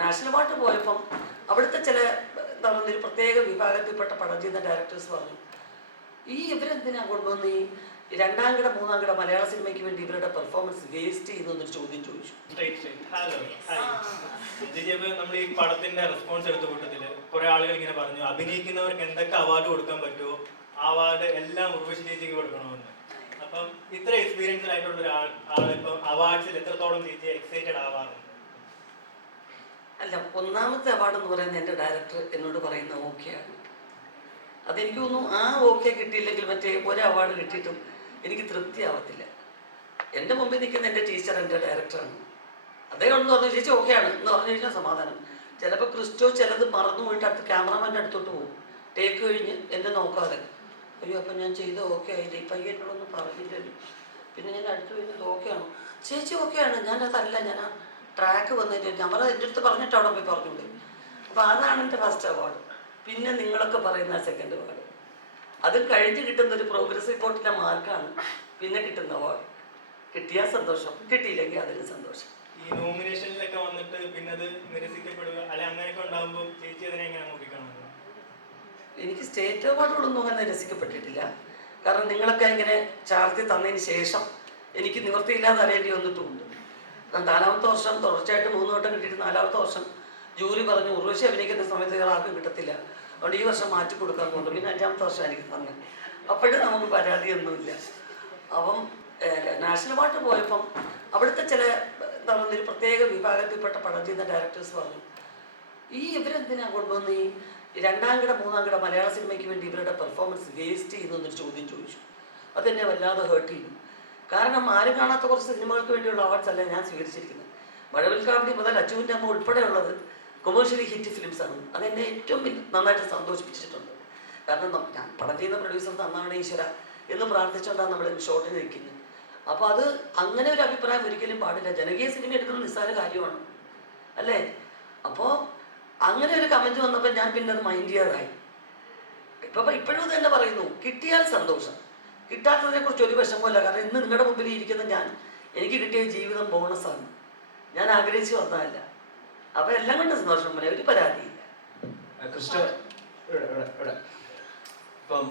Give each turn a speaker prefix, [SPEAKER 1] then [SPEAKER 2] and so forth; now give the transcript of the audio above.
[SPEAKER 1] National award പോയപ്പം അവിടുത്തെ ചില എന്താ ഒരു പ്രത്യേക വിഭാഗത്തിൽപ്പെട്ട പടം ചെയ്യുന്ന ഡയറക്ടേഴ്സ് പറഞ്ഞു ഈ ഇവരെന്തിനാ കൊണ്ടുവന്ന് ഈ രണ്ടാം കിട മൂന്നാം കിട മലയാള സിനിമയ്ക്ക് വേണ്ടി ഇവരുടെ പെർഫോമൻസ് വേസ്റ്റ് ചെയ്യുന്നു എന്നൊരു ചോദ്യം ചോദിച്ചു.
[SPEAKER 2] നമ്മൾ ഈ പടത്തിന്റെ റെസ്പോൺസ് എടുത്ത കൂട്ടത്തിൽ കുറെ ആളുകൾ ഇങ്ങനെ പറഞ്ഞു അഭിനയിക്കുന്നവർക്ക് എന്തൊക്കെ അവാർഡ് കൊടുക്കാൻ പറ്റുമോ? അവാർഡ് എല്ലാം ഉർവശി ചേച്ചിക്ക് കൊടുക്കണമെന്ന്. അപ്പം ഇത്ര എക്സ്പീരിയൻസ് ആയിട്ടുള്ള ഒരാൾ ആളിപ്പം അവാർഡ്സിൽ എത്രത്തോളം ചേച്ചി എക്സൈറ്റഡ് ആവാറുണ്ട്?
[SPEAKER 1] അല്ല ഒന്നാമത്തെ അവാർഡ് എന്ന് പറയുന്നത് എന്റെ ഡയറക്ടർ എന്നോട് പറയുന്ന ഓക്കെയാണ് അതെനിക്ക് തോന്നുന്നു ആ ഓക്കെ കിട്ടിയില്ലെങ്കിൽ മറ്റേ ഒരു അവാർഡ് കിട്ടിയിട്ടും എനിക്ക് തൃപ്തിയാവത്തില്ല എന്റെ മുമ്പിൽ നിൽക്കുന്ന എന്റെ ടീച്ചർ എന്റെ ഡയറക്ടറാണ് അദ്ദേഹം ഉണ്ടെന്ന് പറഞ്ഞു ചേച്ചി ആണ്. എന്ന് പറഞ്ഞു കഴിഞ്ഞാൽ സമാധാനം. ചിലപ്പോൾ ക്രിസ്റ്റോ ചിലത് മറന്നു പോയിട്ട് അടുത്ത് ക്യാമറമാന്റെ അടുത്തോട്ട് പോകും. ടേക്ക് കഴിഞ്ഞ് എന്നെ നോക്കാതെ. അയ്യോ അപ്പം ഞാൻ ചെയ്ത ഓക്കെ ആയില്ലേ? ഈ അയ്യോ എന്നോടൊന്നും പറഞ്ഞില്ലല്ലോ. പിന്നെ ഞാൻ അടുത്ത് കഴിഞ്ഞത് ഓക്കെയാണോ ചേച്ചി ഓക്കെയാണ് ഞാനതല്ല. ഞാൻ ആ ട്രാക്ക് വന്നിട്ട് നമ്മൾ എന്റെ അടുത്ത് പറഞ്ഞിട്ട് അവിടെ പോയി പറഞ്ഞുകൊണ്ട് അപ്പോൾ അതാണ് എന്റെ ഫസ്റ്റ് അവാർഡ് പിന്നെ നിങ്ങളൊക്കെ പറയുന്ന സെക്കൻഡ് അവാർഡ് അത് കഴിഞ്ഞ് കിട്ടുന്ന ഒരു പ്രോഗ്രസ് റിപ്പോർട്ടിന്റെ മാർക്കാണ് പിന്നെ കിട്ടുന്ന അവാർഡ് കിട്ടിയാൽ സന്തോഷം. കിട്ടിയില്ലെങ്കിൽ അതിന് സന്തോഷം.
[SPEAKER 2] ഈ നോമിനേഷനിലൊക്കെ വന്നിട്ട് പിന്നെ അത് നിരസിക്കപ്പെടുക അല്ലെ അങ്ങനെയൊക്കെ ഉണ്ടാകുമ്പോൾ ചേച്ചി അതിനെ എങ്ങനെ നോക്കിക്കാണുന്നത്
[SPEAKER 1] എനിക്ക് സ്റ്റേറ്റ് അവാർഡുകളൊന്നും അങ്ങനെ രസിക്കപ്പെട്ടിട്ടില്ല കാരണം നിങ്ങളൊക്കെ ഇങ്ങനെ ചാർത്തി തന്നതിന് ശേഷം എനിക്ക് നിവൃത്തിയില്ലാതെ അറിയേണ്ടി വന്നിട്ടുമുണ്ട്. നാലാമത്തെ വർഷം തുടർച്ചയായിട്ട് മൂന്ന് വട്ടം കിട്ടിയിട്ട് നാലാമത്തെ വർഷം ജൂറി പറഞ്ഞു. ഉർവശി അഭിനയിക്കുന്ന സമയത്ത് വേറെ ആർക്കും കിട്ടത്തില്ല. അതുകൊണ്ട് ഈ വർഷം മാറ്റി കൊടുക്കാൻ തോന്നുന്നു പിന്നെ അഞ്ചാമത്തെ വർഷം എനിക്ക് തന്നെ. അപ്പോഴും നമുക്ക് പരാതിയൊന്നുമില്ല. അപ്പം നാഷണൽ പാട്ട് പോയപ്പം അവിടുത്തെ ചില എന്താ ഒരു പ്രത്യേക വിഭാഗത്തിൽപ്പെട്ട പടം ചെയ്യുന്ന ഡയറക്ടേഴ്സ് പറഞ്ഞു ഈ ഇവരെന്തിനാ കൊണ്ടുവന്ന് ഈ രണ്ടാം കിട മൂന്നാം കിട മലയാള സിനിമയ്ക്ക് വേണ്ടി ഇവരുടെ പെർഫോമൻസ് വേസ്റ്റ് ചെയ്യുന്നു എന്നൊരു ചോദ്യം ചോദിച്ചു. അതെന്നെ വല്ലാതെ ഹേർട്ട് ചെയ്തു. കാരണം ആരും കാണാത്ത കുറച്ച് സിനിമകൾക്ക് വേണ്ടിയുള്ള അവാർഡ്സ് അല്ല ഞാൻ സ്വീകരിച്ചിരിക്കുന്നത്. മഴവിൽ മുതൽ അച്ചുവിന്റെ അമ്മ ഉൾപ്പെടെയുള്ളത് കൊമേഴ്ഷ്യലി ഹിറ്റ് ഫിലിംസ് ആണ്. അതെന്നെ ഏറ്റവും നന്നായിട്ട് സന്തോഷിപ്പിച്ചിട്ടുണ്ട്. കാരണം ഞാൻ പടം ചെയ്യുന്ന പ്രൊഡ്യൂസർ തന്നാണ് ഈശ്വര എന്ന് പ്രാർത്ഥിച്ചുകൊണ്ടാണ് നമ്മൾ ഷോട്ടിൽ നിൽക്കുന്നത് അപ്പോൾ അത് അങ്ങനെ ഒരു അഭിപ്രായം ഒരിക്കലും പാടില്ല. ജനകീയ സിനിമ എടുക്കുന്നത് നിസ്സാര കാര്യമാണ്. അല്ലേ? അപ്പോൾ അങ്ങനെ ഒരു കമന്റ് വന്നപ്പോൾ ഞാൻ പിന്നെ അത് മൈൻഡ് ചെയ്യാതായി. ഇപ്പം ഇപ്പോഴും ഇത് തന്നെ പറയുന്നു. കിട്ടിയാൽ സന്തോഷം. കിട്ടാത്തതിനെ കുറിച്ച് ഒരു വിഷമമില്ല കാരണം ഇന്ന് നിങ്ങളുടെ മുമ്പിൽ ഇരിക്കുന്ന ഞാൻ എനിക്ക് കിട്ടിയ ജീവിതം ബോണസാണ്. ഞാൻ ആഗ്രഹിച്ചു വന്നതല്ല. അപ്പൊ എല്ലാം കൊണ്ട് സന്തോഷം പോലെ ഒരു പരാതിയില്ല.
[SPEAKER 3] ക്രിസ്റ്റോ ഇപ്പം